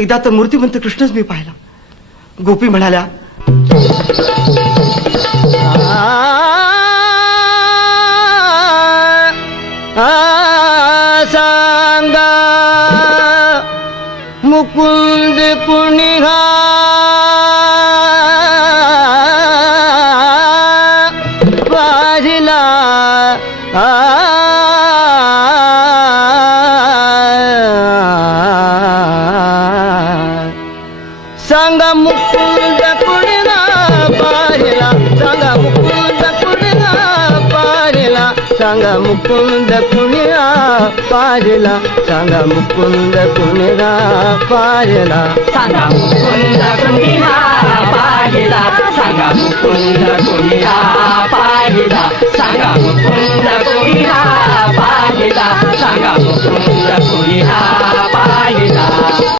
एकदा तर मूर्ती कृष्णच मी पाहिला गोपी म्हणाल्या सांदा मुकुंद कुणी घाजला சங்க முக்குந்த குடினா பாரிலா சங்க முக்குந்த குடினா பாரிலா சங்க முக்குந்த குடினா பாரிலா சங்க முக்குந்த குடினா பாரிலா சங்க முக்குந்த குடினா பாரிலா சங்க முக்குந்த குடினா பாரிலா சங்க முக்குந்த குடினா பாரிலா சங்க முக்குந்த குடினா